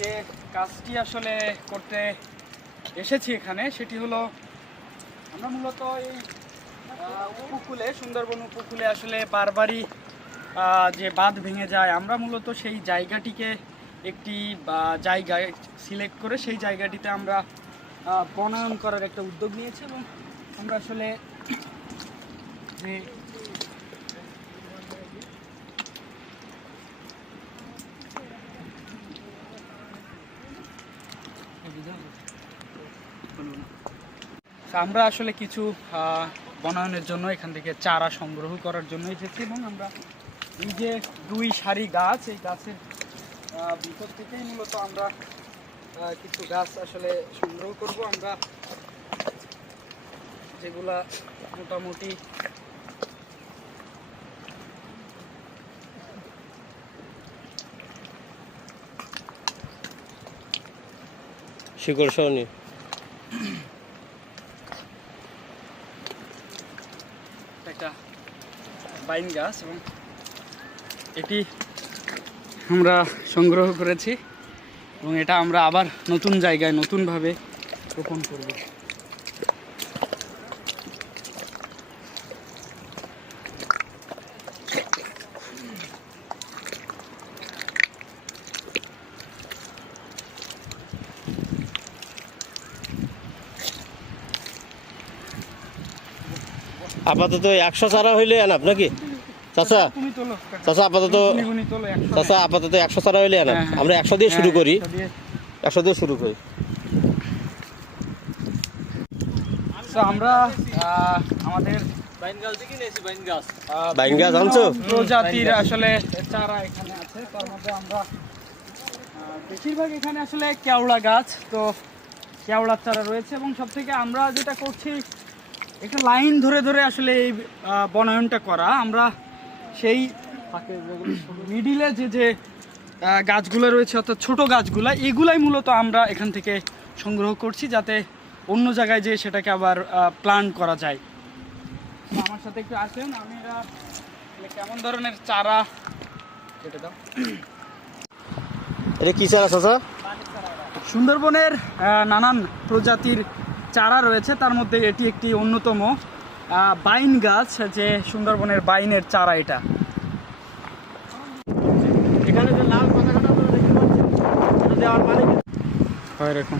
যে কাজটি আসলে করতে এসেছি এখানে সেটি হলো আমরা মূলত এই উপকূলে সুন্দরবন উপকূলে আসলে বারবারই যে বাঁধ ভেঙে যায়, আমরা মূলত সেই জায়গাটিকে একটি জায়গায় সিলেক্ট করে সেই জায়গাটিতে আমরা বনায়ন করার একটা উদ্যোগ নিয়েছি এবং আমরা আসলে যে আমরা আসলে কিছু বনায়নের জন্য এখান থেকে চারা সংগ্রহ করার জন্য এসেছি এবং আমরা এই যে 2 সারি গাছ, এই গাছের ভিতর থেকেই মূলত আমরা কিছু গাছ আসলে সংগ্রহ করব আমরা, যেগুলা মোটামুটি শিকড় সহনী। একটা বাইন গাছ এবং এটি আমরা সংগ্রহ করেছি এবং এটা আমরা আবার নতুন জায়গায় নতুনভাবে রোপণ করব। আপাতত 100 চারা হইলে আনাপ নাকি চাচা? চাচা আপাতত 100 চারা হইলে আনাপ। আমরা 100 দিয়ে শুরু করি, 100 দিয়ে শুরু করি। আমরা আমাদের বাইন গাছ আনছো? প্রজাতির আসলে চারা এখানে আছে, তার মধ্যে আমরা বেশিরভাগ এখানে আসলে কেওড়া গাছ, তো কেওড়ার চারা রয়েছে এবং সব থেকে আমরা যেটা করছি একটা লাইন ধরে ধরে আসলে এই বনায়নটা করা। আমরা সেই মিডিলে যে গাছগুলো রয়েছে অর্থাৎ ছোট গাছগুলো, এগুলাই মূলত আমরা এখান থেকে সংগ্রহ করছি যাতে অন্য জায়গায় যেয়ে সেটাকে আবার প্ল্যান করা যায়। আমার সাথে একটু আসেন, আমি এরা কেমন ধরনের চারা কেটে দাও। এটা কি চারা চাচা? সুন্দরবনের নানান প্রজাতির চারা রয়েছে, তার মধ্যে এটি একটি অন্যতম বাইন গাছ, যে সুন্দরবনের বাইনের চারা। এটা এখানে যে লাল পাতাটা দেখতে পাচ্ছেন, এটা দেওয়ার মানে হয় এরকম।